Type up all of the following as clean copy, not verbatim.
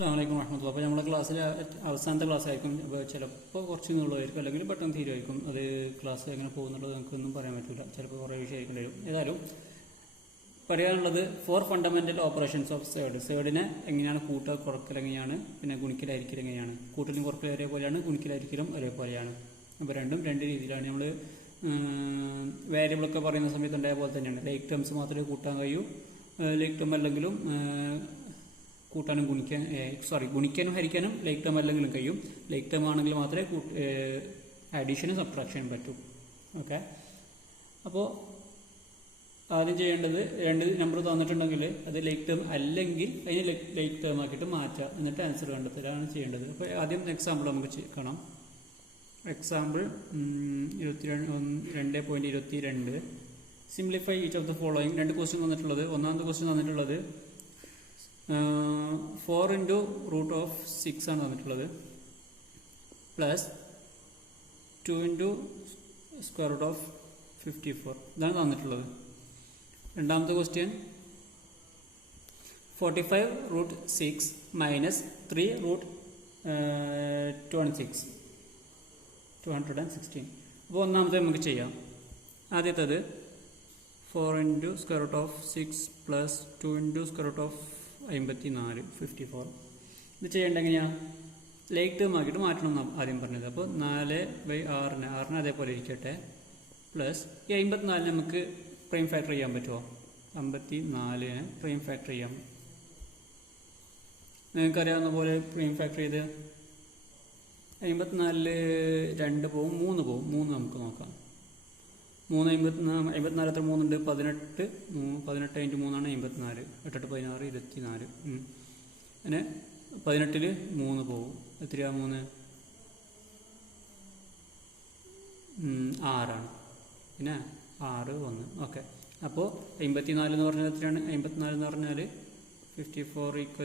അസ്സലാമു അലൈക്കും വറഹ്മത്തുള്ളാഹി. അപ്പോൾ നമ്മുടെ ക്ലാസ്സിൽ അവസാനത്തെ ക്ലാസ് ആയിരിക്കും. അപ്പോൾ ചിലപ്പോൾ കുറച്ച് നീളമായിരിക്കും, അല്ലെങ്കിൽ പെട്ടെന്ന് തീരുമായിരിക്കും. അത് ക്ലാസ് എങ്ങനെ പോകുന്നുള്ളത് നമുക്കൊന്നും പറയാൻ പറ്റില്ല. ചിലപ്പോൾ കുറേ വിഷയമായിരിക്കും വരും. ഏതായാലും പറയാനുള്ളത് 4 ഫണ്ടമെൻ്റൽ ഓപ്പറേഷൻസ് ഓഫ് സേർഡിനെ എങ്ങനെയാണ് കൂട്ടുക, കുറക്കൽ എങ്ങനെയാണ്, പിന്നെ ഗുണിക്കലായിരിക്കൽ എങ്ങനെയാണ്. കൂട്ടലും കുറക്കലും ഒരേപോലെയാണ്, ഗുണിക്കലായിരിക്കലും ഒരേപോലെയാണ്. അപ്പോൾ രണ്ടും രണ്ട് രീതിയിലാണ്. നമ്മൾ വേരിയബിളൊക്കെ പറയുന്ന സമയത്ത് ഉണ്ടായ പോലെ തന്നെയാണ്. ലൈക്ക് ടേംസ് മാത്രമേ കൂട്ടാൻ കഴിയൂ. ലൈക്ക് ടേം അല്ലെങ്കിലും കൂട്ടാനും ഗുണിക്കാനും ഹരിക്കാനും ലൈക്ക് ടേം അല്ലെങ്കിലും കഴിയും. ലൈക്ക് ടേം ആണെങ്കിൽ മാത്രമേ അഡീഷനും സബ്ട്രാക്ഷനും പറ്റൂ. ഓക്കെ, അപ്പോൾ ആദ്യം ചെയ്യേണ്ടത് 2 നമ്പർ തന്നിട്ടുണ്ടെങ്കിൽ അത് ലൈക്ക് ടേം അല്ലെങ്കിൽ അതിന് ലൈക്ക് ടേം ആക്കിയിട്ട് മാറ്റുക, എന്നിട്ട് ആൻസർ കണ്ടെത്തലാണ് ചെയ്യേണ്ടത്. അപ്പോൾ ആദ്യം എക്സാമ്പിൾ നമുക്ക് കാണാം. Example 2.22. Simplify each of the following. 2 question തന്നിട്ടുള്ളത്. ഒന്നാമത്തെ ക്വസ്റ്റ്യൻ തന്നിട്ടുള്ളത് 4 × √6 ആണ് തന്നിട്ടുള്ളത്, പ്ലസ് 2 × √54 ഇതാണ് തന്നിട്ടുള്ളത്. രണ്ടാമത്തെ ക്വസ്റ്റ്യൻ 45 √6 മൈനസ് 3 √216. അപ്പോൾ ഒന്നാമത്തെ നമുക്ക് ചെയ്യാം. ആദ്യത്തേത് 4 × √6 പ്ലസ് 2 × √54 54. ഇത് ചെയ്യേണ്ട എങ്ങനെയാണ്? ലൈക്ക് ടേം ആക്കിയിട്ട് മാറ്റണം എന്നാണ് ആദ്യം പറഞ്ഞത്. അപ്പോൾ 4/6 അതേപോലെ ഇരിക്കട്ടെ, പ്ലസ് ഈ 54 നമുക്ക് പ്രൈം ഫാക്ടർ ചെയ്യാൻ പറ്റുമോ? 54 പ്രൈം ഫാക്ടർ ചെയ്യാം. നിങ്ങൾക്കറിയാവുന്ന പോലെ പ്രൈം ഫാക്ടർ ചെയ്ത് 54 2 പോവും, 3 പോവും. 3 നമുക്ക് നോക്കാം. 54 എത്ര 3 ഉണ്ട്? 18. 18 × 3 ആണ് 54. 8 8 16 24. അങ്ങനെ 18 3 പോവും. എത്രയാ 3? 6 ആണ്. പിന്നെ 6 1. ഓക്കെ, അപ്പോൾ 54 എന്ന് പറഞ്ഞാൽ എത്രയാണ്? 54 എന്ന് പറഞ്ഞാൽ 54 =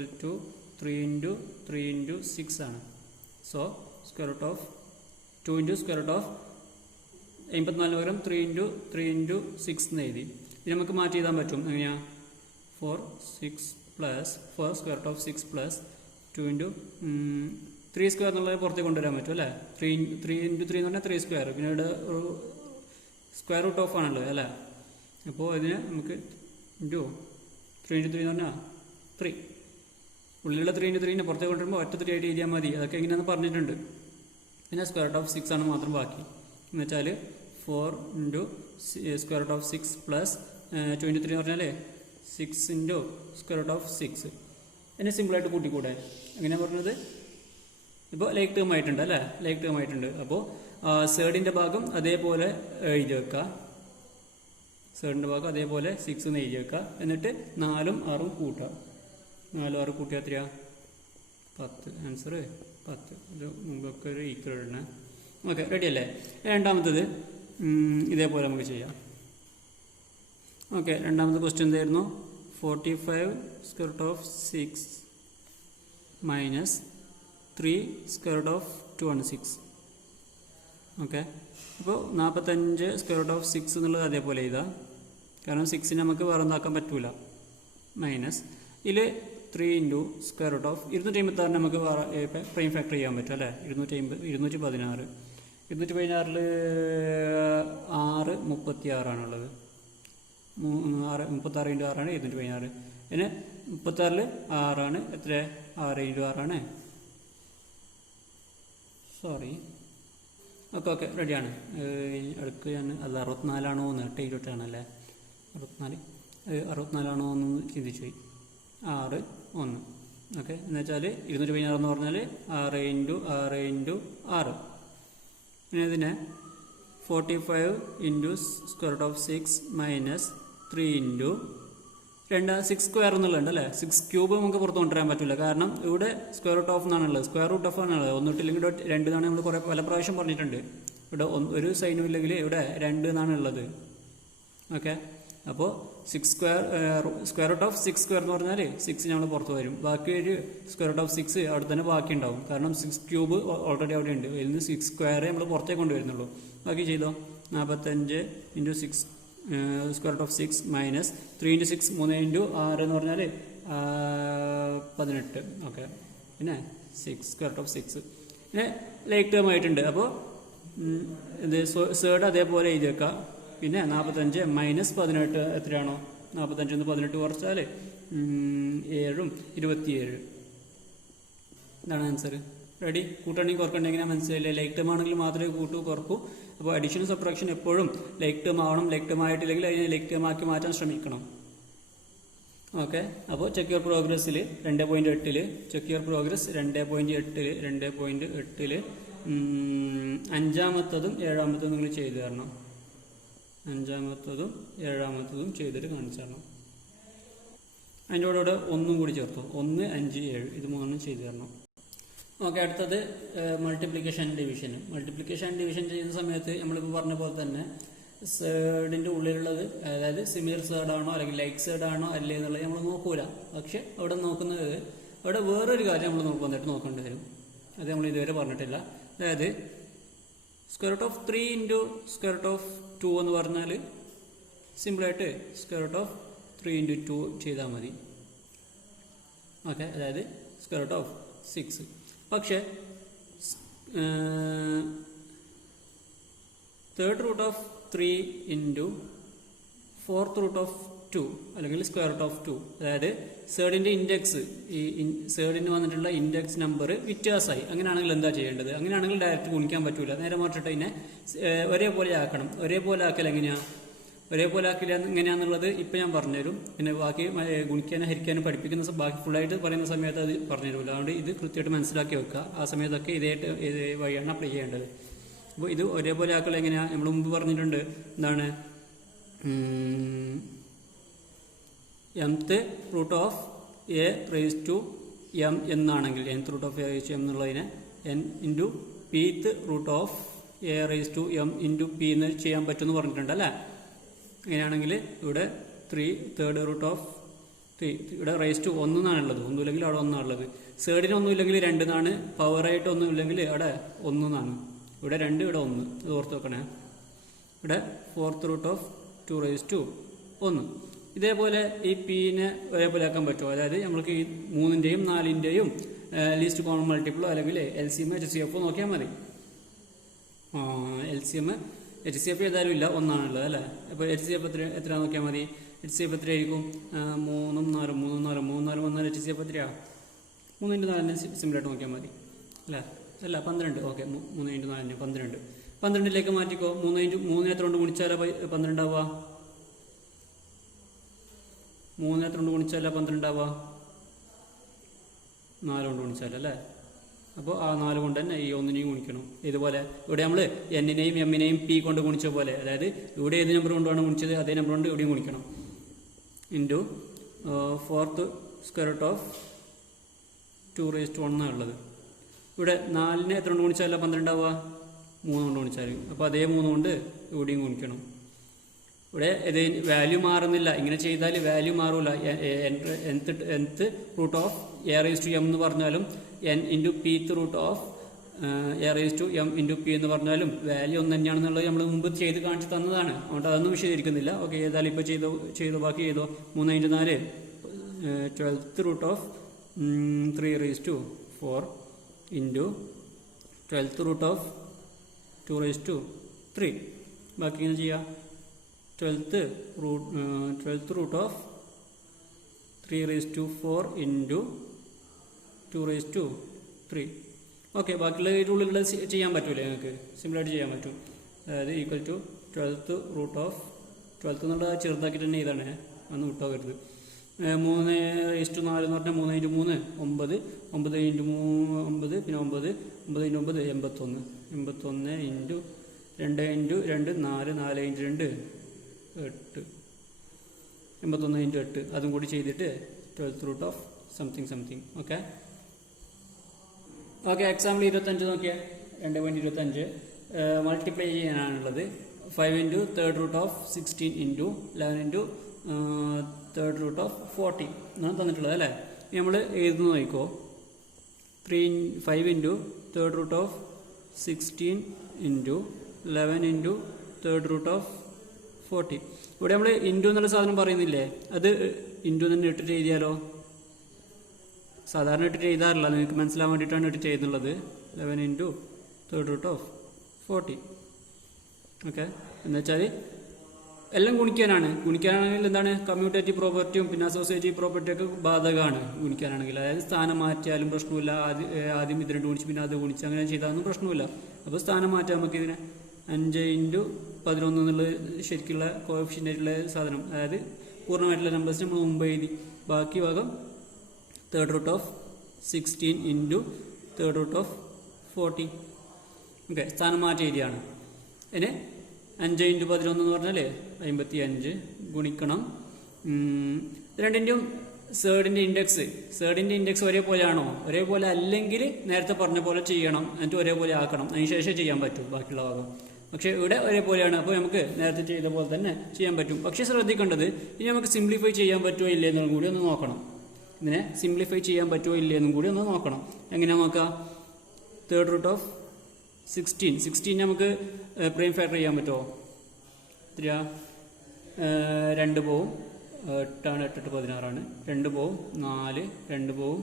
3 × 3 × 6 ആണ്. സോ √2 × 54 പകരം 3 × 3 × 6 എന്ന് എഴുതി. ഇത് നമുക്ക് മാറ്റി എഴുതാൻ പറ്റും. എങ്ങനെയാ? 4 6 പ്ലസ് 4 √6 പ്ലസ് 2 × 3² എന്നുള്ളത് പുറത്തേക്ക് കൊണ്ടുവരാൻ പറ്റും അല്ലേ? 3 × 3 എന്ന് പറഞ്ഞാൽ 3². പിന്നെ ഇവിടെ √2 ആണുള്ളത് അല്ലേ? അപ്പോൾ ഇതിന് നമുക്ക് 3 × 3 എന്ന് പറഞ്ഞാൽ 3. ഉള്ളിലുള്ള 3 × 3 പുറത്തേക്ക് കൊണ്ടുവരുമ്പോൾ ഒറ്റ 3 ആയിട്ട് എഴുതിയാൽ മതി. അതൊക്കെ എങ്ങനെയാണെന്ന് പറഞ്ഞിട്ടുണ്ട്. പിന്നെ √6 ആണ് മാത്രം ബാക്കി. എന്ന് വെച്ചാൽ 4 × √6 പ്ലസ് 2 × 3 എന്ന് പറഞ്ഞാൽ 6 × √6. എന്നെ സിമ്പിളായിട്ട് കൂട്ടിക്കൂടെ? എങ്ങനെയാണ് പറഞ്ഞത്? ഇപ്പോൾ ലൈക്ക് ടേം ആയിട്ടുണ്ട് അല്ലേ? ലൈക്ക് ടേം ആയിട്ടുണ്ട്. അപ്പോൾ സേർഡിൻ്റെ ഭാഗം അതേപോലെ എഴുതി വെക്കുക. സേർഡിൻ്റെ ഭാഗം അതേപോലെ 6 എന്ന് എഴുതി വെക്കുക. എന്നിട്ട് 4ഉം 6ഉം കൂട്ടുക. 4 6 കൂട്ടിയാൽ എത്രയാ? 10. ആൻസർ 10. ഇത് മുമ്പൊക്കെ ഒരു ഈക്വൽ ഇടണേ. ഓക്കെ, റെഡി അല്ലേ? രണ്ടാമത്തത് ഇതേപോലെ നമുക്ക് ചെയ്യാം. ഓക്കെ, രണ്ടാമത്തെ ക്വസ്റ്റ്യൻ എന്തായിരുന്നു? 45 √6 മൈനസ് 3 √216. ഓക്കെ, അപ്പോൾ 45 √6 എന്നുള്ളത് അതേപോലെ എഴുതാം. കാരണം 6 നമുക്ക് വേറെ എന്താക്കാൻ പറ്റൂല. മൈനസ് ഇതിൽ 3 × √256 നമുക്ക് പ്രൈം ഫാക്ടർ ചെയ്യാൻ പറ്റും അല്ലേ? 216. 216 6 36 ആണുള്ളത്. 36 × 6 ആണ് 216. പിന്നെ 36 6 ആണ്. എത്ര? 6 × 6 ആണ്. സോറി. ഓക്കെ, റെഡിയാണ്. അടുക്ക് ഞാൻ അത് 64 ആണോ എന്ന് 8 ആണല്ലേ? 64 ആണോ എന്ന് ചിന്തിച്ചു പോയി. 6 1. ഓക്കെ, എന്ന് വെച്ചാൽ 216 എന്ന് പറഞ്ഞാൽ 6 × 6. പിന്നെ ഇതിനെ 45 × √6 മൈനസ് 3 × 6² എന്നുള്ളത് അല്ലേ? 6³ നമുക്ക് പുറത്ത് കൊണ്ടുവരാൻ പറ്റില്ല. കാരണം ഇവിടെ √2 എന്നാണുള്ളത്. √2 ആണുള്ളത്. ഒന്നിട്ടില്ലെങ്കിൽ 2 എന്നാണ് നമ്മൾ പല പ്രാവശ്യം പറഞ്ഞിട്ടുണ്ട്. ഇവിടെ ഒരു സൈനും ഇല്ലെങ്കിൽ ഇവിടെ 2 എന്നാണ് ഉള്ളത്. ഓക്കെ, അപ്പോൾ 6² എന്ന് പറഞ്ഞാൽ 6 നമ്മൾ പുറത്ത് വരും. ബാക്കി ഒരു √6 അവിടെ തന്നെ ബാക്കി ഉണ്ടാവും. കാരണം 6³ ഓൾറെഡി അവിടെ ഉണ്ട്. ഇതിൽ നിന്ന് 6² നമ്മൾ പുറത്തേക്ക് കൊണ്ടുവരുന്നുള്ളൂ. ബാക്കി ചെയ്തോ? 45 × 6 √6 മൈനസ് 3 × 6 3 × 6 എന്ന് പറഞ്ഞാൽ 18. ഓക്കെ, പിന്നെ 6 സ്ക്വയർ റൂട്ട് ഓഫ് 6 പിന്നെ ലൈക്ക് ടേം ആയിട്ടുണ്ട്. അപ്പോൾ ഇത് സേർഡ് അതേപോലെ എഴുതി വെക്കാം. പിന്നെ 45 മൈനസ് 18 എത്രയാണോ 45 18 കുറച്ചാൽ 7 27 ഇതാണ് ആൻസർ. റെഡി? കൂട്ടണമെങ്കിൽ കുറക്കണമെങ്കിൽ മനസ്സിലായില്ലേ? ലൈക്ക് ടേം ആണെങ്കിൽ മാത്രമേ കൂട്ടൂ കുറക്കൂ. അപ്പോൾ അഡീഷൻ സബ്ട്രാക്ഷൻ എപ്പോഴും ലൈക്ക് ടേം ആവണം. ലൈക്ക് ടേം ആയിട്ടില്ലെങ്കിൽ അതിനെ ലൈക്ക് ടേം ആക്കി മാറ്റാൻ ശ്രമിക്കണം. ഓക്കെ. അപ്പോൾ ചെക്ക് യുവർ പ്രോഗ്രസ്സിൽ 2.8 ചെക്ക് യുവർ പ്രോഗ്രസ് 2.8 അഞ്ചാമത്തതും ഏഴാമത്തതും നിങ്ങൾ ചെയ്തു തരണം. അഞ്ചാമത്തതും ഏഴാമത്തതും ചെയ്തിട്ട് കാണിച്ചു തരണം. അതിൻ്റെ കൂടെ ഒന്നും കൂടി ചേർത്തു. 1 5 7 ഇത് മൂന്നെണ്ണം ചെയ്തു തരണം. ഓക്കെ. അടുത്തത് മൾട്ടിപ്ലിക്കേഷൻ ഡിവിഷൻ. മൾട്ടിപ്ലിക്കേഷൻ ഡിവിഷൻ ചെയ്യുന്ന സമയത്ത് നമ്മളിപ്പോൾ പറഞ്ഞ പോലെ തന്നെ സേർഡിൻ്റെ ഉള്ളിലുള്ളത് അതായത് സിമിലർ സേർഡ് ആണോ അല്ലെങ്കിൽ ലൈക്ക് സേർഡ് ആണോ അല്ലേ എന്നുള്ളത് നമ്മൾ നോക്കൂല. പക്ഷെ അവിടെ നോക്കുന്നത് അവിടെ വേറൊരു കാര്യം നമ്മൾ വന്നിട്ട് നോക്കേണ്ടി വരും. അത് നമ്മൾ ഇതുവരെ പറഞ്ഞിട്ടില്ല. അതായത് square root of 3 into square root of 2 എന്ന് പറഞ്ഞാൽ സിമ്പിളായിട്ട് സ്ക്വയർ റൂട്ട് ഓഫ് 3 ഇൻറ്റു 2 ചെയ്താൽ മതി. ഓക്കെ. അതായത് സ്ക്വയർ റൂട്ട് ഓഫ് 6. പക്ഷേ third root of 3 into fourth root of 2 അല്ലെങ്കിൽ സ്ക്വയർ റൂട്ട് ഓഫ് 2 അതായത് സേർഡിൻ്റെ ഇൻഡെക്സ് ഈ സേർഡിന് വന്നിട്ടുള്ള ഇൻഡെക്സ് നമ്പർ വ്യത്യാസമായി. അങ്ങനെയാണെങ്കിൽ എന്താ ചെയ്യേണ്ടത്? അങ്ങനെയാണെങ്കിൽ ഡയറക്റ്റ് ഗുണിക്കാൻ പറ്റൂല. നേരെ മറിച്ചിട്ട് ഇതിനെ ഒരേപോലെ ആക്കണം. ഒരേപോലെ ആക്കൽ എങ്ങനെയാണ്? ഒരേപോലെ ആക്കില്ല എങ്ങനെയാണെന്നുള്ളത് ഇപ്പം ഞാൻ പറഞ്ഞുതരും. പിന്നെ ബാക്കി ഗുണിക്കാനും ഹരിക്കാനും പഠിപ്പിക്കുന്ന ബാക്കി ഫുള്ളായിട്ട് പറയുന്ന സമയത്ത് അത് പറഞ്ഞുതരില്ല. അതുകൊണ്ട് ഇത് കൃത്യമായിട്ട് മനസ്സിലാക്കി വെക്കുക. ആ സമയത്തൊക്കെ ഇതേ വഴിയാണ് അപ്ലൈ ചെയ്യേണ്ടത്. അപ്പോൾ ഇത് ഒരേപോലെ ആക്കൽ എങ്ങനെയാണ്? നമ്മൾ മുമ്പ് പറഞ്ഞിട്ടുണ്ട്. എന്താണ്? mth root of a raise to m എന്നാണെങ്കിൽ nth root of a raise to m എന്നുള്ളതിനെ n into pth root of a raise to m into p എന്ന് ചെയ്യാൻ പറ്റുമെന്ന് പറഞ്ഞിട്ടുണ്ട് അല്ലേ? അങ്ങനെയാണെങ്കിൽ ഇവിടെ 3 തേർഡ് റൂട്ട് ഓഫ് 3 ഇവിടെ റേസ് ടു 1 എന്നാണുള്ളത്. ഒന്നുമില്ലെങ്കിൽ അവിടെ 1 ആണുള്ളത്. സേർഡിന് ഒന്നുമില്ലെങ്കിൽ 2 എന്നാണ്. പവറായിട്ട് ഒന്നുമില്ലെങ്കിൽ അവിടെ 1 എന്നാണ്. ഇവിടെ 2 ഇവിടെ 1. അത് ഓർത്ത് വെക്കണേ. ഇവിടെ fourth root of 2 raise to 1. ഇതേപോലെ ഈ പീനെ ഒരേപോലെ ആക്കാൻ പറ്റുമോ? അതായത് നമ്മൾക്ക് ഈ 3ൻ്റെയും 4ൻ്റെയും ലീസ്റ്റ് കോമൺ മൾട്ടിപ്പിളോ അല്ലെങ്കിൽ LCM HCF നോക്കിയാൽ മതി. LCM HCF ഏതായാലും ഇല്ല, 1 ആണുള്ളത് അല്ലേ? അപ്പോൾ HCF എത്ര നോക്കിയാൽ മതി? HCF എത്രയായിരിക്കും? 3 4 വന്നാൽ HCF എത്രയാണ്? 3 × 4 സിമ്പിളായിട്ട് നോക്കിയാൽ മതി അല്ലേ? അല്ല 12. ഓക്കെ. 3 × 4 12. 12ലേക്ക് മാറ്റിക്കോ. 3 എത്ര കൊണ്ട് ഗുണിച്ചാലോ 12 ആവുക? 3 എത്ര കൊണ്ട് ഗുണിച്ചാലോ 12 ആവുക? 4 കൊണ്ട് ഗുണിച്ചാലല്ലേ? അപ്പോൾ ആ 4 കൊണ്ട് തന്നെ ഈ 1നെയും ഗുണിക്കണം. ഇതുപോലെ ഇവിടെ നമ്മൾ n-നെയും m-നെയും p കൊണ്ട് ഗുണിച്ച പോലെ, അതായത് ഇവിടെ ഏത് നമ്പർ കൊണ്ടാണ് ഗുണിച്ചത് അതേ നമ്പർ കൊണ്ട് ഇവിടെയും ഗുണിക്കണം. Into fourth square root of 2 raise to 1 ഉള്ളത്. ഇവിടെ 4നെ എത്ര കൊണ്ട് ഗുണിച്ചാലോ 12 ആവുക? 3 കൊണ്ട് ഗുണിച്ചാൽ. അപ്പോൾ അതേ 3 കൊണ്ട് ഇവിടെയും ഗുണിക്കണം. ഇവിടെ ഇത് വാല്യൂ മാറുന്നില്ല. ഇങ്ങനെ ചെയ്താൽ വാല്യൂ മാറില്ല. nth root of a raise to m എന്ന് പറഞ്ഞാലും n into pth root of a raise to m into p എന്ന് പറഞ്ഞാലും വാല്യൂ ഒന്ന് തന്നെയാണെന്നുള്ളത് നമ്മൾ മുമ്പ് ചെയ്ത് കാണിച്ച് തന്നതാണ്. അതുകൊണ്ട് അതൊന്നും വിശദീകരിക്കുന്നില്ല. ഓക്കെ. ഏതായാലും ഇപ്പോൾ ചെയ്തോ ബാക്കി ചെയ്തോ. 3 × 4 12th root of 3 raise to 4 into 12th root of 2 raise to 3. ബാക്കി ഇങ്ങനെ ചെയ്യാം. 12th root of 3 raise to 4 into 2 raise to 3. Okay. ബാക്കിയുള്ള ഉള്ളിലുള്ള ചെയ്യാൻ പറ്റൂലേ? നിങ്ങൾക്ക് സിമ്പിളായിട്ട് ചെയ്യാൻ പറ്റും. അതായത് equal to 12th root of 12th എന്നുള്ള ചെറുതാക്കിയിട്ട് തന്നെ ഇതാണ്, അന്ന് വിട്ടോകരുത്. 3 റേസ് ടു 4 എന്ന് പറഞ്ഞാൽ 3 × 3 9, 9 × 9 പിന്നെ 9 × 9 81, 81 ഇൻറ്റു 2 ഇൻറ്റു 2 4, 4 ഇൻറ്റു 2 8, 81 ഇൻറ്റു 8. അതും കൂടി ചെയ്തിട്ട് 12th root of something. Okay. Okay. Example 25 നോക്കിയാൽ 2.25 മൾട്ടിപ്ലൈ ചെയ്യാനാണുള്ളത്. 5 into third root of 16 into 11 into third root of 40 എന്നാണ് തന്നിട്ടുള്ളത് അല്ലേ? നമ്മൾ എഴുതുന്ന നോക്കിക്കോ. 5 into third root of 16 into 11 into third root of 40. ഇവിടെ നമ്മൾ ഇൻറ്റു എന്നുള്ള സാധനം പറയുന്നില്ലേ? അത് ഇൻറ്റു തന്നെ ഇട്ടിട്ട് എഴുതിയാലോ? സാധാരണ ഇട്ടിട്ട് എഴുതാറില്ല, നിങ്ങൾക്ക് മനസ്സിലാൻ വേണ്ടിയിട്ടാണ് ഇട്ടിട്ട് എഴുതുന്നത്. 11 into third root of 40. Okay, എന്ന് വെച്ചാൽ എല്ലാം ഗുണിക്കാനാണെങ്കിൽ എന്താണ് കമ്മ്യൂട്ടേറ്റീവ് പ്രോപ്പർട്ടിയും പിന്നെ അസോസിയേറ്റീവ് പ്രോപ്പർട്ടിയൊക്കെ ബാധകമാണ് ഗുണിക്കാനാണെങ്കിൽ. അതായത് സ്ഥാനം മാറ്റിയാലും പ്രശ്നമില്ല, ആദ്യം ഇത് 2 ഗുണിച്ച് പിന്നെ അത് ഗുണിച്ച് അങ്ങനെ ചെയ്താലൊന്നും പ്രശ്നമില്ല. അപ്പോൾ സ്ഥാനം മാറ്റാം നമുക്ക് ഇതിനെ. 5 ഇൻറ്റു 11 എന്നുള്ളത് ശരിക്കുള്ള കോഎഫിഷ്യൻ്റ് ആയിട്ടുള്ള സാധനം, അതായത് പൂർണ്ണമായിട്ടുള്ള നമ്പേഴ്സ് നമ്മൾ മുമ്പ് എഴുതി. ബാക്കി ഭാഗം third root of 16 into third root of 40. Okay, സ്ഥാനം മാറ്റി എഴുതിയാണ്. ഇനി 5 ഇൻറ്റു 11 എന്ന് പറഞ്ഞാൽ 55 ഗുണിക്കണം രണ്ടിൻ്റെയും സേർഡിൻ്റെ ഇൻഡെക്സ് ഒരേപോലെയാണോ? ഒരേപോലെ അല്ലെങ്കിൽ നേരത്തെ പറഞ്ഞ പോലെ ചെയ്യണം, എന്നിട്ട് ഒരേപോലെ ആക്കണം, അതിന് ശേഷം ചെയ്യാൻ പറ്റും ബാക്കിയുള്ള ഭാഗം. പക്ഷേ ഇവിടെ ഒരേപോലെയാണ്, അപ്പോൾ നമുക്ക് നേരത്തെ ചെയ്ത പോലെ തന്നെ ചെയ്യാൻ പറ്റും. പക്ഷേ ശ്രദ്ധിക്കേണ്ടത്, ഇനി നമുക്ക് സിംപ്ലിഫൈ ചെയ്യാൻ പറ്റുമോ ഇല്ലേ എന്നും കൂടി ഒന്ന് നോക്കണം. ഇതിനെ സിംപ്ലിഫൈ ചെയ്യാൻ പറ്റുമോ ഇല്ലേ എന്നും കൂടി ഒന്ന് നോക്കണം. എങ്ങനെയാണ് നോക്കാം? തേർഡ് റൂട്ട് ഓഫ് 16 നമുക്ക് പ്രൈം ഫാക്ടർ ചെയ്യാൻ പറ്റുമോ? 2 പോവും, 8 8 16 2 പോവും, 4 2 പോവും,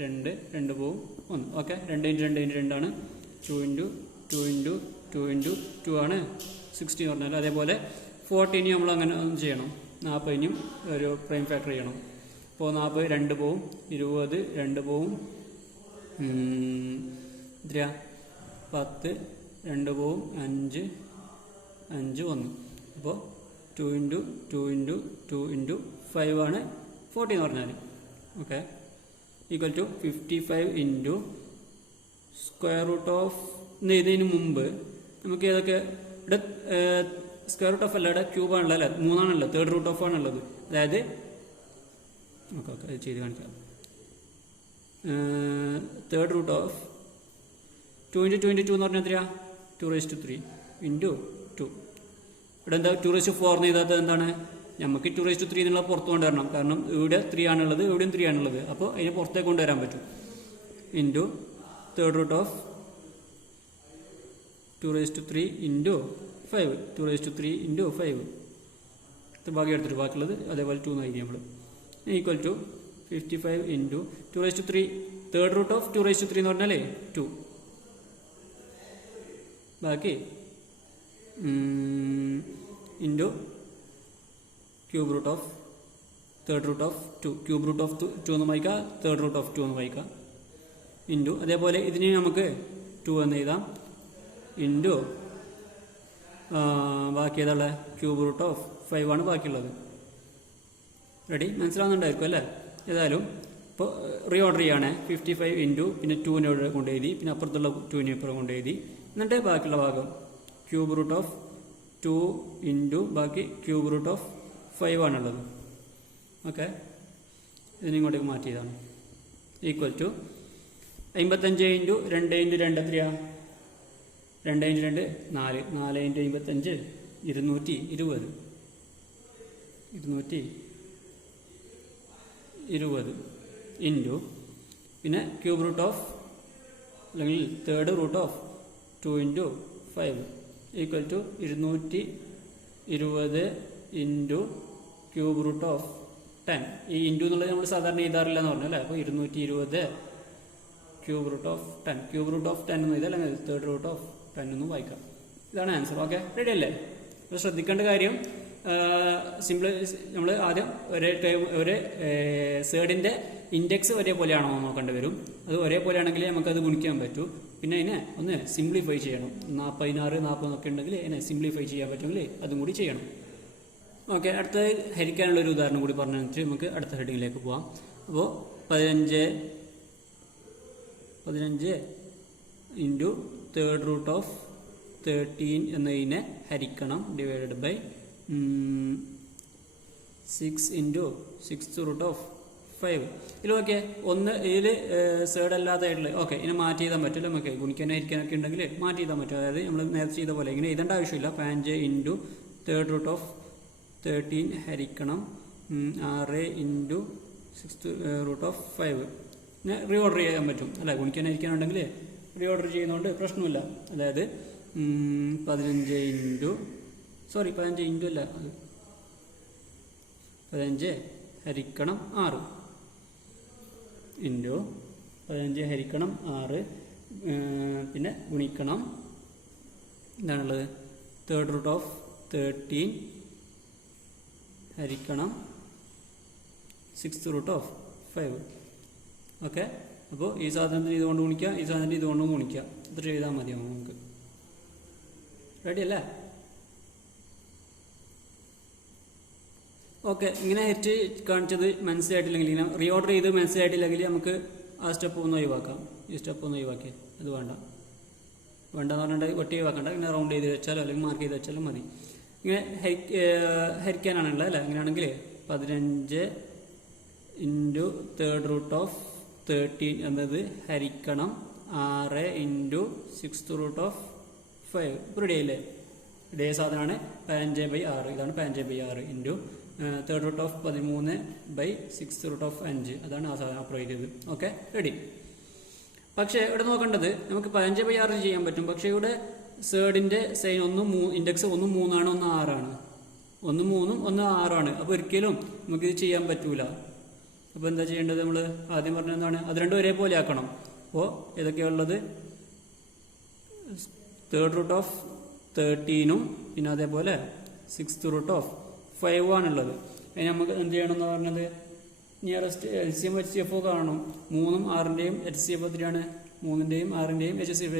2 പോവും, 1. ഓക്കെ, 2 ഇൻറ്റു 2 ഇൻറ്റു 2 ആണ്. 2 ഇൻറ്റു 2 ഇൻറ്റു 2 ഇൻറ്റു 2 ആണ് 60 പറഞ്ഞാൽ. അതേപോലെ 40 നമ്മൾ അങ്ങനെ ചെയ്യണം. 40 ഒരു പ്രൈം ഫാക്ടർ ചെയ്യണം. അപ്പോൾ 40 2 പോവും, 20 2 പോവും, 10 2 പോവും, 5 1. അപ്പോൾ 2 ഇൻറ്റു 2 ഇൻറ്റു 2 ഇൻറ്റു 5 ആണ് 40 എന്ന് പറഞ്ഞാൽ. Okay, equal to 55 into square root of. ഇതിന് മുമ്പ് നമുക്ക് ഏതൊക്കെ ഇവിടെ സ്ക്വയർ റൂട്ട് ഓഫ് അല്ല, ഇവിടെ ക്യൂബാണല്ലോ അല്ലേ, 3 ആണല്ലോ, തേർഡ് റൂട്ട് ഓഫ് ആണുള്ളത്. അതായത് ഓക്കെ അത് ചെയ്ത് കാണിക്കാം. Third root of 2 into 2 into 2 എന്ന് പറഞ്ഞാൽ എത്രയാ? 2⁻³ ഇൻറ്റു 2. ഇവിടെ എന്താ 2⁻4 എന്ന് ചെയ്താൽ എന്താണ്? നമുക്ക് 2⁻3 എന്നുള്ള പുറത്ത് കൊണ്ടുവരണം, കാരണം ഇവിടെ 3 ആണുള്ളത്, ഇവിടെയും 3 ആണുള്ളത്. അപ്പോൾ അതിന് പുറത്തേക്ക് കൊണ്ടുവരാൻ പറ്റും. Into third root of 2⁻3 into 5. 2⁻3 into 5 ബാക്കി എടുത്തിട്ട് ബാക്കിയുള്ളത് അതേപോലെ 2 നൽകി നമ്മൾ. Equal to 55 into 2⁻3. Third root of 2⁻3 എന്ന് പറഞ്ഞാലേ 2. ബാക്കി into cube root of third root of 2. Cube root of 2 എന്ന് വായിക്കുക, തേർഡ് റൂട്ട് ഓഫ് 2 എന്ന് വായിക്കുക. ഇൻറ്റു അതേപോലെ ഇതിന് നമുക്ക് 2 എന്ന് എഴുതാം. ഇൻറ്റു ബാക്കി ഏതാ ഉള്ളത്? ക്യൂബ് റൂട്ട് ഓഫ് 5 ആണ് ബാക്കിയുള്ളത്. റെഡി? മനസ്സിലാവുന്നുണ്ടായിരിക്കും അല്ലേ? ഏതായാലും ഇപ്പോൾ റീ ഓർഡർ ചെയ്യുകയാണെ. 55 ഇൻറ്റു പിന്നെ 2 കൊണ്ട് എഴുതി, പിന്നെ അപ്പുറത്തുള്ള 2 ഇപ്പുറം കൊണ്ട് എഴുതി. എന്നിട്ട് ബാക്കിയുള്ള ഭാഗം ക്യൂബ് റൂട്ട് ഓഫ് 2 ഇൻറ്റു ബാക്കി ക്യൂബ് റൂട്ട് ഓഫ് 5 ആണുള്ളത്. ഓക്കെ, ഇതിനിങ്ങോട്ടേക്ക് മാറ്റിയതാണ്. ഈക്വൽ ടു 55 ഇൻറ്റു 2 ഇൻറ്റു 2 എത്രയാണ്? 2 ഇൻറ്റു 2 4. 4 ഇൻറ്റു 55 220. 220 ഇൻറ്റു പിന്നെ ക്യൂബ് റൂട്ട് ഓഫ് അല്ലെങ്കിൽ third root of 2 into 5 equal to 220 into cube root of 10. ഈ ഇൻറ്റു എന്നുള്ളത് നമ്മൾ സാധാരണ എഴുതാറില്ല എന്ന് പറഞ്ഞു അല്ലേ? അപ്പോൾ 220 cube root of 10. Cube root of 10 എന്ന് എഴുതാം, അല്ലെങ്കിൽ തേർഡ് റൂട്ട് ഓഫ് 10 എന്ന് വായിക്കാം. ഇതാണ് ആൻസർ. ഓക്കെ, റെഡി അല്ലേ? അപ്പോൾ ശ്രദ്ധിക്കേണ്ട കാര്യം, നമ്മൾ ആദ്യം ഒരേ സേർഡിൻ്റെ ഇൻഡെക്സ് ഒരേപോലെയാണോ നോക്കേണ്ടി വരും. അത് ഒരേപോലെയാണെങ്കിൽ നമുക്കത് ഗുണിക്കാൻ പറ്റൂ. പിന്നെ അതിനെ ഒന്ന് സിംപ്ലിഫൈ ചെയ്യണം. 16 40 ഒക്കെ ഉണ്ടെങ്കിൽ അതിനെ സിംപ്ലിഫൈ ചെയ്യാൻ പറ്റുമെങ്കിൽ അതും കൂടി ചെയ്യണം. ഓക്കെ, അടുത്ത ഹരിക്കാനുള്ളൊരു ഉദാഹരണം കൂടി പറഞ്ഞു വെച്ചിട്ട് നമുക്ക് അടുത്ത ഹെഡിങ്ങിലേക്ക് പോവാം. അപ്പോൾ 15 ഇൻറ്റു തേർഡ് റൂട്ട് ഓഫ് 13 എന്നതിനെ ഹരിക്കണം divided by 6 into 6 root of 5. ഇതിൽ ഓക്കെ ഇതിൽ സേർഡ് അല്ലാതായിട്ടുള്ള ഓക്കെ ഇതിനെ മാറ്റി എഴുതാൻ പറ്റില്ല. നമുക്ക് ഗുണിക്കാനും ഹരിക്കാനൊക്കെ ഉണ്ടെങ്കിൽ മാറ്റി എഴുതാൻ പറ്റും. അതായത് നമ്മൾ നേരത്തെ ചെയ്ത പോലെ ഇങ്ങനെ എഴുതേണ്ട ആവശ്യമില്ല. 15 ഇൻറ്റു തേർഡ് റൂട്ട് ഓഫ് 13 ഹരിക്കണം 6 ഇൻറ്റു 6 റൂട്ട് ഓഫ് 5. പിന്നെ റീ ഓർഡർ ചെയ്യാൻ പറ്റും അല്ല, ഗുണിക്കാനും ഹരിക്കാനുണ്ടെങ്കിൽ റീ ഓർഡർ ചെയ്യുന്നതുകൊണ്ട് പ്രശ്നമില്ല. അതായത് 15 ഇൻറ്റു അല്ല, അത് 15 ഹരിക്കണം 6 ഇൻറ്റു 15 ഹരിക്കണം 6 പിന്നെ ഗുണിക്കണം എന്താണുള്ളത് തേർഡ് റൂട്ട് ഓഫ് 13 ഹരിക്കണം 6th റൂട്ട് ഓഫ് 5. ഓക്കെ, അപ്പോൾ ഈ സാധനത്തിന് ഇതുകൊണ്ട് ഗുണിക്കുക, ഈ സാധനത്തിന് ഇതുകൊണ്ടും ഗുണിക്കുക. ഇത്ര ചെയ്താൽ മതിയാവും നമുക്ക്. റെഡി അല്ലേ? ഓക്കെ, ഇങ്ങനെ ഹരിച്ച് കാണിച്ചത് മനസ്സിലായിട്ടില്ലെങ്കിൽ, ഇങ്ങനെ റീഓർഡർ ചെയ്ത് മനസ്സിലായിട്ടില്ലെങ്കിൽ നമുക്ക് ആ സ്റ്റെപ്പ് ഒന്ന് ഒഴിവാക്കാം. ഈ സ്റ്റെപ്പ് ഒന്ന് ഒഴിവാക്കി, അത് വേണ്ടെന്ന് പറഞ്ഞിട്ട് ഒറ്റ ഒഴിവാക്കണ്ട. ഇങ്ങനെ റൗണ്ട് ചെയ്ത് വെച്ചാലോ അല്ലെങ്കിൽ മാർക്ക് ചെയ്ത് വെച്ചാലും മതി. ഇങ്ങനെ ഹരിക്കാനാണുള്ളത് അല്ലേ? ഇങ്ങനെയാണെങ്കിൽ 15 ഇൻറ്റു തേർഡ് റൂട്ട് ഓഫ് 13 എന്നത് ഹരിക്കണം 6 ഇൻറ്റു 6th റൂട്ട് ഓഫ് 5. ഇപ്പോൾ റെഡി ആയില്ലേ? ഇതേ സാധനമാണ് 15/6. ഇതാണ് 15/6 into third root of 13/6th root of 5. അതാണ് ആ സാധനം അപ്ലൈ ചെയ്തത്. Okay, ready. പക്ഷേ ഇവിടെ നോക്കേണ്ടത് നമുക്ക് 15/6 ചെയ്യാൻ പറ്റും. പക്ഷേ ഇവിടെ സേർഡിൻ്റെ സൈൻ ഇൻഡെക്സ് 1 3 ആണ്, 1 6 ആണ്. 1 3 1 6 ആണ്. അപ്പോൾ ഒരിക്കലും നമുക്കിത് ചെയ്യാൻ പറ്റൂല. അപ്പോൾ എന്താ ചെയ്യേണ്ടത്? നമ്മൾ ആദ്യം പറഞ്ഞത് എന്താണ്? അത് രണ്ടും ഒരേപോലെ ആക്കണം. അപ്പോൾ ഏതൊക്കെയാണുള്ളത്? തേർഡ് റൂട്ട് ഓഫ് 13ഉം പിന്നെ അതേപോലെ 6th റൂട്ട് ഓഫ് 5 ആണുള്ളത്. അതിന് നമുക്ക് എന്ത് ചെയ്യണമെന്ന് പറഞ്ഞത്? നിയറസ്റ്റ് LCM HCF കാണണം. 3ഉം 6ൻ്റെയും HCF എത്രയാണ്? 3ൻ്റെയും 6ൻ്റെയും HCF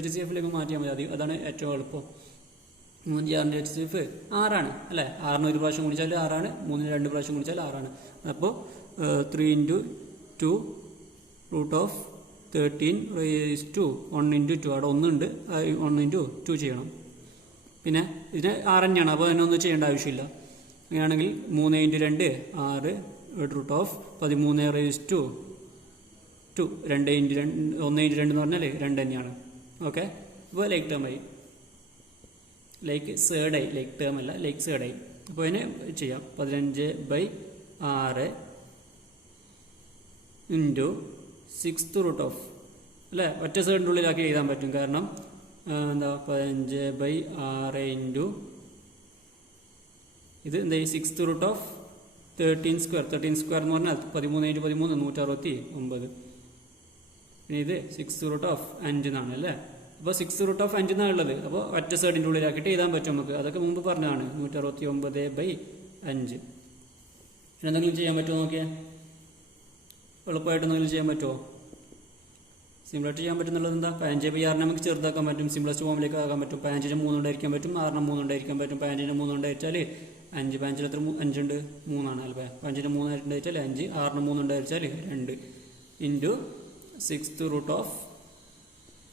മാറ്റിയാൽ മതി. അതാണ് ഏറ്റവും എളുപ്പം. 3 6ൻ്റെ HCF 6 ആണ് അല്ലേ? 6ന് ഒരു പ്രാവശ്യം ഗുണിച്ചാൽ 6 ആണ്, 3ന് 2 പ്രാവശ്യം ഗുണിച്ചാൽ 6 ആണ്. അപ്പോൾ 3 into 2 root of 13 raise to 1 into 2. അവിടെ 1 ഉണ്ട്, 1 ഇൻറ്റു 2 ചെയ്യണം. പിന്നെ ഇതിന് 6 തന്നെയാണ്, അപ്പോൾ അതിനൊന്നും ചെയ്യേണ്ട ആവശ്യമില്ല. അങ്ങനെയാണെങ്കിൽ 3 into 2 6 root of 13 raise to 2. 2 into 2 1 into 2 എന്ന് പറഞ്ഞാൽ 2 തന്നെയാണ്. ഓക്കെ, അപ്പോൾ ലൈക്ക് ടേം ആയി, ലൈക്ക് സേർഡായി, ലൈക്ക് ടേം അല്ല, ലൈക്ക് സേർഡായി. അപ്പോൾ അതിന് ചെയ്യാം 15/6 ഇൻറ്റു 6th റൂട്ട് ഓഫ് അല്ലേ? ഒറ്റ സൈഡിൻ്റെ ഉള്ളിലാക്കി എഴുതാൻ പറ്റും. കാരണം എന്താ 15/6 ഇൻറ്റു ഇത് എന്താ 6th root of 13 square. 13 square എന്ന് പറഞ്ഞാൽ 13 ഇൻറ്റു 13 169. പിന്നെ ഇത് 6th റൂട്ട് ഓഫ് 5 എന്നാണ് അല്ലേ? അപ്പോൾ 6th റൂട്ട് ഓഫ് 5 എന്നാണ് ഉള്ളത്. അപ്പോൾ ഒറ്റ സൈഡിൻ്റെ ഉള്ളിലാക്കിയിട്ട് എഴുതാൻ പറ്റും നമുക്ക്. അതൊക്കെ മുമ്പ് പറഞ്ഞതാണ്. 169/5. പിന്നെ എന്തെങ്കിലും ചെയ്യാൻ പറ്റുമോ നോക്കിയാൽ? എളുപ്പമായിട്ട് എന്തെങ്കിലും ചെയ്യാൻ പറ്റുമോ? സിമ്പിളായിട്ട് ചെയ്യാൻ പറ്റുന്നുള്ളത് എന്താ? 15/6 നമുക്ക് ചെറുതാക്കാൻ പറ്റും, സിമ്പിളസ്റ്റ് ഫോമിലേക്ക് ആക്കാൻ പറ്റും. 15ന് 3 ഉണ്ടായിരിക്കാൻ പറ്റും, 6ന് 3 ഉണ്ടായിരിക്കാൻ പറ്റും. 15ന് 3 ഉണ്ടായിരിച്ചാൽ 5, 15ൽ എത്ര 5 ഉണ്ട്? 3 ആണ് അല്ലേ? 15ന് 3 ഉണ്ടായിരിച്ചാൽ 5, 6ന് 3 ഉണ്ടായിരിച്ചാൽ 2 ഇൻറ്റു 6th റൂട്ട് ഓഫ്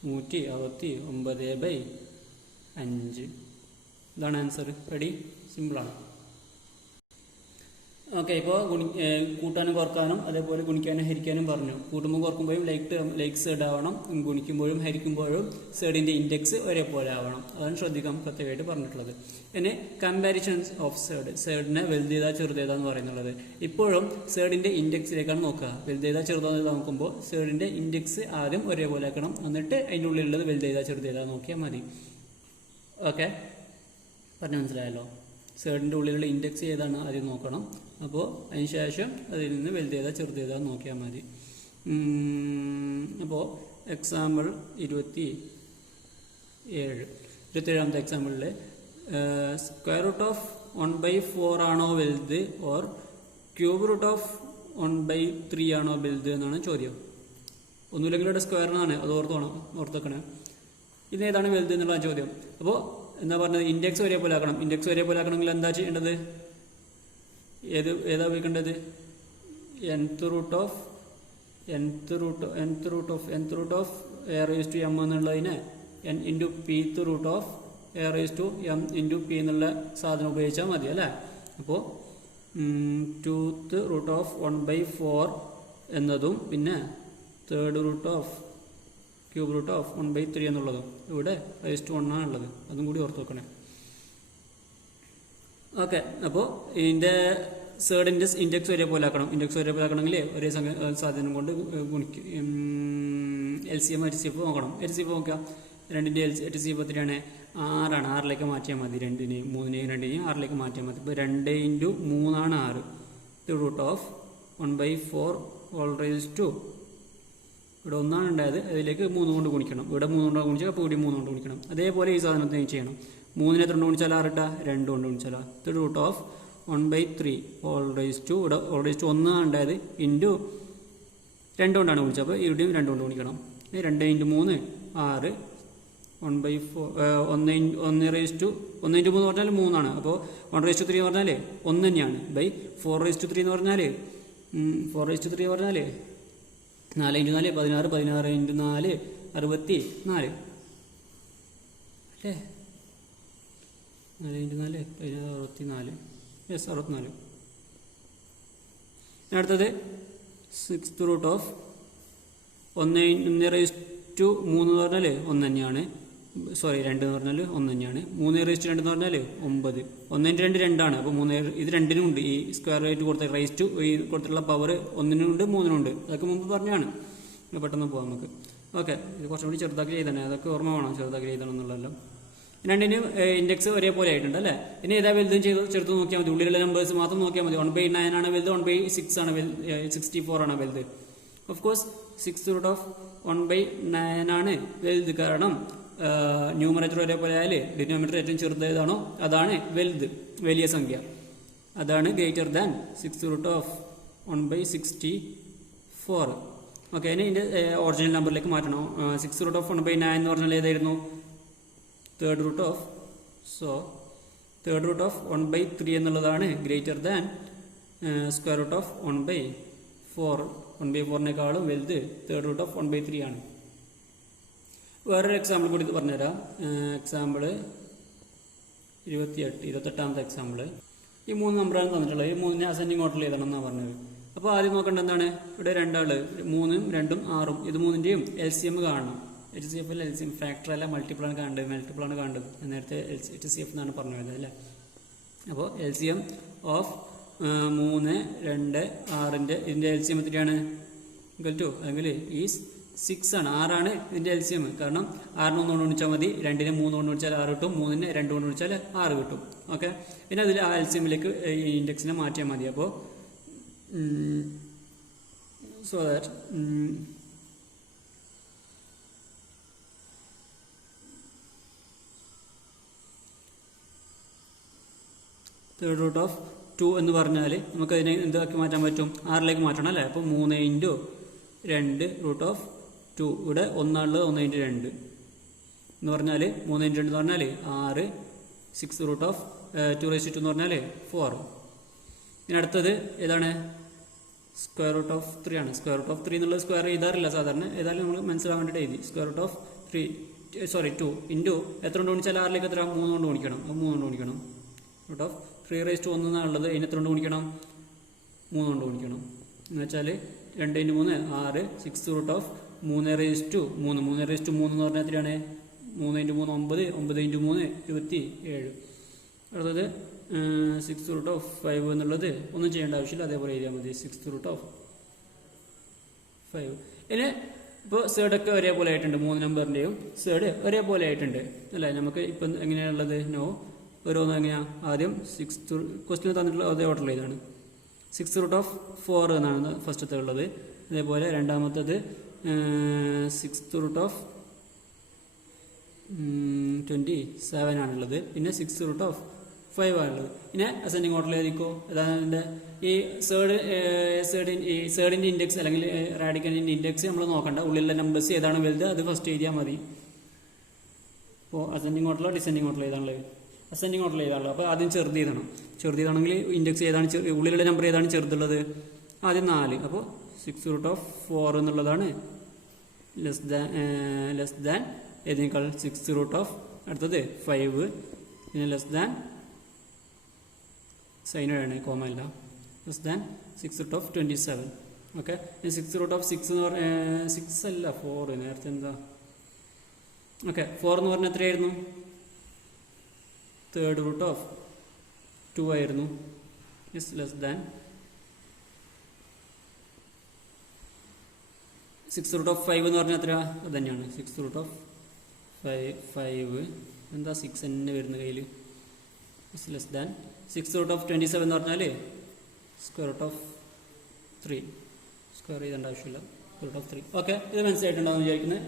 169/5. ഇതാണ് ആൻസർ. റെഡി? സിമ്പിളാണ്. ഓക്കെ, ഇപ്പോൾ കൂട്ടാനും കുറക്കാനും അതേപോലെ ഗുണിക്കാനും ഹരിക്കാനും പറഞ്ഞു. കൂട്ടുമ്പോൾ കുറക്കുമ്പോഴും ലൈക്ക് സേർഡ് ആവണം, ഗുണിക്കുമ്പോഴും ഹരിക്കുമ്പോഴും സേർഡിൻ്റെ ഇൻഡെക്സ് ഒരേപോലെ ആവണം. അതാണ് ശ്രദ്ധിക്കാൻ പ്രത്യേകമായിട്ട് പറഞ്ഞിട്ടുള്ളത്. പിന്നെ കമ്പാരിസൺസ് ഓഫ് സേർഡിനെ വലുതേതാ ചെറുതേതാ എന്ന് പറയുന്നുള്ളത്. ഇപ്പോഴും സേർഡിൻ്റെ ഇൻഡെക്സിലേക്കാണ് നോക്കുക. വലുതേതാ ചെറുതാന്ന് നോക്കുമ്പോൾ സേർഡിൻ്റെ ഇൻഡെക്സ് ആദ്യം ഒരേപോലെ ആക്കണം, എന്നിട്ട് അതിൻ്റെ ഉള്ളിലുള്ളത് വലുതേതാ ചെറുതേതാ നോക്കിയാൽ മതി. ഓക്കെ, പറഞ്ഞു മനസ്സിലായല്ലോ? സേർഡിൻ്റെ ഉള്ളിലുള്ള ഇൻഡെക്സ് ഏതാണ് ആദ്യം നോക്കണം. അപ്പോൾ അതിന് ശേഷം അതിൽ നിന്ന് വലുതേതാ ചെറുതേതാ നോക്കിയാൽ മതി. അപ്പോൾ എക്സാമ്പിൾ 27ാമത്തെ എക്സാമ്പിളിൽ സ്ക്വയർ റൂട്ട് ഓഫ് 1/4 ആണോ വലുത് ഓർ ക്യൂബ് റൂട്ട് ഓഫ് 1/3 ആണോ വലുത് എന്നാണ് ചോദ്യം. ഒന്നുമില്ലെങ്കിൽ ഇവിടെ സ്ക്വയറിനാണ്, അത് ഓർത്തോക്കണേ. ഇതേതാണ് വലുത് എന്നുള്ള ചോദ്യം. അപ്പോൾ എന്താ പറഞ്ഞത്? ഇൻഡെക്സ് ഒരേപോലെ ആക്കണം. ഇൻഡെക്സ് ഒരേപോലെ ആക്കണമെങ്കിൽ എന്താ ചെയ്യേണ്ടത്? ഏതാ ഉപയോഗിക്കേണ്ടത്? nth root of a raised to m എന്നുള്ളതിനെ n into pth root of a raised to m into p എന്നുള്ള സാധനം ഉപയോഗിച്ചാൽ മതി അല്ലേ? അപ്പോൾ 2th റൂട്ട് ഓഫ് 1/4 എന്നതും പിന്നെ third root of cube root of 1/3 എന്നുള്ളതും ഇവിടെ റേസ്റ്റ് 1 ആണുള്ളത്. അതും കൂടി ഓർത്ത് വെക്കണേ. ഓക്കെ, അപ്പോൾ ഇതിൻ്റെ സേർഡിൻ്റെ ഇൻഡെക്സ് ഒരേപോലെ ആക്കണം. ഇൻഡെക്സ് ഒരേപോലെ ആക്കണമെങ്കിൽ ഒരേ സാധനം കൊണ്ട് ഗുണിക്കും. LCM HCF നോക്കണം. HCF നോക്കാം. 2ൻ്റെ HCF എത്രയാണ്? 6 ആണ്. 6ലേക്ക് മാറ്റിയാൽ മതി. 2നെയും 3നെയും 2നെയും 6ലേക്ക് മാറ്റിയാൽ മതി. ഇപ്പോൾ 2 ഇൻറ്റു 3 ആണ് 6. Root of 1/4 all raise to ഇവിടെ 1 ആണ് ഉണ്ടായത്, അതിലേക്ക് 3 കൊണ്ട് ഗുണിക്കണം. ഇവിടെ 3 കൊണ്ട് ഗുണിച്ചാൽ അപ്പോൾ ഇവിടെ 3 കൊണ്ട് ഗുണിക്കണം. അതേപോലെ ഈ സാധനത്തിന് ചെയ്യണം. 3നെ എത്ര കൊണ്ട് ഗുണിച്ചാൽ 6 ഇട്ടാൽ 2 കൊണ്ട് ഗുണിച്ചാൽ √1/3 ഹോൾ റൈസ് ടു ഇവിടെ ഹോൾ റൈസ് ടു 1 ഉണ്ടായത് ഇൻറ്റു 2 കൊണ്ടാണ് ഗുണിച്ചത്. അപ്പോൾ ഇവിടെയും 2 കൊണ്ട് ഗുണിക്കണം. 2 × 3 6 1/3 പറഞ്ഞാൽ 3 ആണ്. അപ്പോൾ 1/3 എന്ന് പറഞ്ഞാൽ 1 തന്നെയാണ്. 4/3 എന്ന് പറഞ്ഞാൽ 4/3 പറഞ്ഞാൽ 4 × 4 16, 16 × 4 64 അല്ലേ? 4 × 4 64. യെസ്, 64. അടുത്തത് 1/1/3 എന്ന് പറഞ്ഞാൽ 1 തന്നെയാണ്. സോറി 2 എന്ന് പറഞ്ഞാൽ 1 തന്നെയാണ്. 3/2 എന്ന് പറഞ്ഞാൽ 9. 1/2 2 അപ്പോൾ 3 ഇത് രണ്ടിനും ഉണ്ട്. ഈ സ്ക്വയർ റേറ്റ് കൊടുത്ത റൈസ് ടു ഈ കൊടുത്തിട്ടുള്ള പവർ 1-നുണ്ട് 3-നുണ്ട്. അതൊക്കെ മുമ്പ് പറഞ്ഞാണ്. പെട്ടെന്ന് പോകാം നമുക്ക്. ഓക്കെ, ഇത് കുറച്ചും കൂടി ചെറുതാക്കി ചെയ്തന്നെ, അതൊക്കെ ഓർമ്മ വേണം ചെറുതാക്കി ചെയ്തണം എന്നുള്ളതല്ലോ. രണ്ടിനും ഇൻഡെക്സ് ഒരേപോലെ ആയിട്ടുണ്ട് അല്ലേ? ഇനി ഏതാ വലുതും ചെറുത്ത് നോക്കിയാൽ മതി. ഉള്ളിലുള്ള നമ്പേഴ്സ് മാത്രം നോക്കിയാൽ മതി. 1/9 ആണ് വലുത്, 1/6 ആണ് 64 ആണ് വലുത്. ഓഫ് കോഴ്സ് 6√1/9 ആണ് വലുത്. കാരണം ന്യൂമറേറ്റർ ഒരേപോലെ ആയാൽ ഡിനോമിനേറ്റർ ഏറ്റവും ചെറുതായതാണോ അതാണ് വലുത്, വലിയ സംഖ്യ. അതാണ് ഗ്രേറ്റർ ദാൻ 6√1/64. ഓക്കെ, ഇനി ഇതിൻ്റെ ഒറിജിനൽ നമ്പറിലേക്ക് മാറ്റണം. 6√1/9 എന്ന് പറഞ്ഞാൽ ഏതായിരുന്നു? തേർഡ് റൂട്ട് ഓഫ് 1/3 എന്നുള്ളതാണ് ഗ്രേറ്റർ ദാൻ √1/4. 1/4-നേക്കാളും വലുത് തേർഡ് റൂട്ട് ഓഫ് 1/3 ആണ്. വേറൊരു എക്സാമ്പിൾ കൂടി പറഞ്ഞുതരാം. എക്സാമ്പിൾ 28ാമത്തെ എക്സാമ്പിൾ. ഈ 3 നമ്പറാണ് തന്നിട്ടുള്ളത്. ഈ 3നെ അസെൻഡിങ് ഓർഡറിൽ എഴുതണം എന്നാണ് പറഞ്ഞത്. അപ്പോൾ ആദ്യം നോക്കേണ്ടത് എന്താണ്? ഇവിടെ 2 3ഉം 2ഉം 6ഉം ഇത് 3ൻ്റെയും LCM കാണണം. HCF LCM ഫാക്ടർ അല്ല, മൾട്ടിപ്പിൾ ആണ് കാണേണ്ടത്. നേരത്തെ HCF എന്നാണ് പറഞ്ഞത് അല്ലേ? അപ്പോൾ LCM ഓഫ് 3, 2, 6ൻ്റെ ഇതിൻ്റെ LCM എത്രയാണ്? അല്ലെങ്കിൽ ഈ 6 ആണ്. 6 ഇതിൻ്റെ LCM. കാരണം 6നെ 1 കൊണ്ട് ഗുണിച്ചാൽ മതി, 2നെ 3 കൊണ്ട് ഗുണിച്ചാൽ 6 കിട്ടും, 3നെ 2 കൊണ്ട് ഗുണിച്ചാൽ 6 കിട്ടും. ഓക്കെ, പിന്നെ അതിൽ ആ LCMലേക്ക് ഈ ഇൻഡെക്സിനെ മാറ്റിയാൽ മതി. അപ്പോൾ so that third root of 2 എന്ന് പറഞ്ഞാൽ നമുക്കതിനെ എന്താക്കി മാറ്റാൻ പറ്റും? 6ലേക്ക് മാറ്റണം അല്ലേ? അപ്പോൾ 3 × 2 √2. ഇവിടെ 1 1 × 2 എന്ന് പറഞ്ഞാൽ 3 × 2 എന്ന് പറഞ്ഞാൽ 6. 6√2 എന്ന് പറഞ്ഞാൽ 4. ഇനി അടുത്തത് ഏതാണ്? √3 ആണ്. √3 എന്നുള്ളത് സ്ക്വയർ എഴുതാറില്ല സാധാരണ, ഏതായാലും നമ്മൾ മനസ്സിലാൻ വേണ്ടിയിട്ട് എഴുതി. √3 2 ഇൻറ്റു എത്ര കൊണ്ട് ഗുണിച്ചാൽ 6ലേക്ക് എത്ര? 3 കൊണ്ട് ഗുണിക്കണം. 3 കൊണ്ട് ഗുണിക്കണം. √3 എന്നാണുള്ളത്. അതിന് എത്ര കൊണ്ട് ഗുണിക്കണം? 3 കൊണ്ട് ഗുണിക്കണം. എന്ന് വെച്ചാൽ 2 × 3 6. 6√3 എന്ന് പറഞ്ഞാൽ എത്രയാണ്? 3 × 3 9. 9 × 3 27. അടുത്തത് 6√5 എന്നുള്ളത് ഒന്നും ചെയ്യേണ്ട ആവശ്യമില്ല, അതേപോലെ എഴുതിയാൽ മതി. 6√5. ഇനി ഇപ്പോൾ സേഡൊക്കെ ഒരേപോലെ ആയിട്ടുണ്ട്. 3 നമ്പറിൻ്റെയും സേഡ് ഒരേപോലെ ആയിട്ടുണ്ട് അല്ലേ? നമുക്ക് ഇപ്പം എങ്ങനെയാണുള്ളത്? ഓരോന്ന് എങ്ങനെയാണ്? ആദ്യം ക്വസ്റ്റ്യൻ തന്നിട്ടുള്ള അതേ ഓർഡറിൽ ഇതാണ്. 6√4 എന്നാണ് ഫസ്റ്റത്തെ ഉള്ളത്. അതേപോലെ രണ്ടാമത്തത് 6√27 ആണുള്ളത്. പിന്നെ 6√5 ആണുള്ളത്. പിന്നെ അസെൻഡിങ് ഓർഡറിൽ ഏതിക്കോ അതാണ് ഈ സേഡിൻ്റെ ഇൻഡെക്സ് അല്ലെങ്കിൽ റാഡിക്കലിൻ്റെ ഇൻഡെക്സ് നമ്മൾ നോക്കണ്ട. ഉള്ളിലുള്ള നമ്പേഴ്സ് ഏതാണ് വലുത് അത് ഫസ്റ്റ് എഴുതിയാൽ മതി. അപ്പോൾ അസെൻഡിങ് ഓർഡറിലോ ഡിസെൻഡിങ് ഓർഡറിൽ ഏതാണുള്ളത്? അസെൻഡിങ് ഓർഡറിൽ ഏതാണല്ലോ. അപ്പോൾ ആദ്യം ചെറുത് എഴുതണമെങ്കിൽ ഇൻഡെക്സ് ഏതാണ് ഉള്ളിലുള്ള നമ്പർ ഏതാണ് ചെറുതുള്ളത്? ആദ്യം 4. അപ്പോൾ 6√4 എന്നുള്ളതാണ് ലെസ് ദാൻ ഏതിനേക്കാൾ? 6 അടുത്തത് 5. പിന്നെ ലെസ് ദാൻ സൈനാണ്, കോമ അല്ല. Less than 6√27. ഓക്കെ, 6√6 എന്ന് പറഞ്ഞാൽ 6 അല്ല 4. നേരത്തെ എന്താ? ഓക്കെ, 4 എന്ന് പറഞ്ഞാൽ എത്രയായിരുന്നു? തേർഡ് റൂട്ട് ഓഫ് 2 ആയിരുന്നു. ഇസ് ലെസ് ദാൻ 6√5 എന്ന് പറഞ്ഞാൽ എത്ര? അത് തന്നെയാണ് 6√5. എന്താ 6 തന്നെ വരുന്ന കയ്യിൽ? ഇസ് ലെസ് ദാൻ 6√27 എന്ന് പറഞ്ഞാൽ √3. സ്ക്വയർ ചെയ്യേണ്ട ആവശ്യമില്ല. √3. ഓക്കെ, ഇത് മനസ്സിലായിട്ടുണ്ടാവും വിചാരിക്കുന്നത്.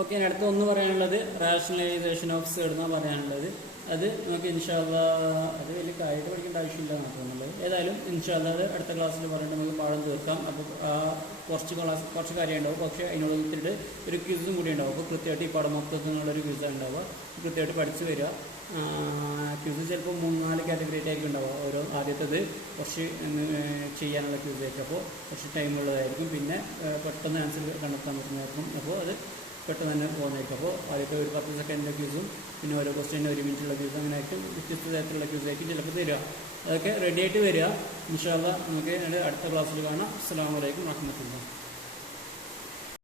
ഓക്കെ, അടുത്ത ഒന്ന് പറയാനുള്ളത് റാഷണലൈസേഷൻ ഓഫ് സേഡ് എന്നാണ് പറയാനുള്ളത്. അത് നമുക്ക് ഇൻഷാ അല്ലാഹ് അത് വലിയ കാര്യമായിട്ട് പഠിക്കേണ്ട ആവശ്യമില്ല മാത്രമേ. ഏതായാലും ഇൻഷാ അല്ലാഹ് അത് അടുത്ത ക്ലാസ്സിൽ പറഞ്ഞിട്ട് നമുക്ക് പാഠം തീർക്കാം. അപ്പോൾ കുറച്ച് കാര്യം ഉണ്ടാവും, പക്ഷേ അതിനോട് ഒത്തിരി ഒരു ക്വിസും കൂടി ഉണ്ടാവും. അപ്പോൾ കൃത്യമായിട്ട് ഈ പാഠം മൊത്തത്തിനുള്ളൊരു ക്വിസാണ് ഉണ്ടാവുക. കൃത്യമായിട്ട് പഠിച്ചു വരിക. ക്വിസ് ചിലപ്പോൾ 3-4 കാറ്റഗറി ആയിരിക്കും ഉണ്ടാവുക. ഓരോ ആദ്യത്തേത് കുറച്ച് ചെയ്യാനുള്ള ക്വിസായിരിക്കും, അപ്പോൾ കുറച്ച് ടൈമുള്ളതായിരിക്കും. പിന്നെ പെട്ടെന്ന് ആൻസർ കണ്ടെത്താൻ പറ്റുന്നതായിരിക്കും. അപ്പോൾ അത് പെട്ടെന്ന് തന്നെ പോകുന്നതായിരിക്കും. അപ്പോൾ ആദ്യത്തെ ഒരു 10 സെക്കൻഡിൻ്റെ ക്യൂസും പിന്നെ ഓരോ ക്വസ്റ്റ്യന് 1 മിനിറ്റുള്ള ക്യൂസും അങ്ങനെ ആയിട്ടും വ്യത്യസ്ത തരത്തിലുള്ള ക്യൂസായിരിക്കും ചിലപ്പോൾ തരിക. അതൊക്കെ റെഡി ആയിട്ട് വരിക. ഇൻഷാ അല്ലാഹ് നമുക്ക് അടുത്ത ക്ലാസ്സിൽ കാണാം. അസ്സലാമു അലൈക്കും വറഹ്മത്തുള്ളാഹി.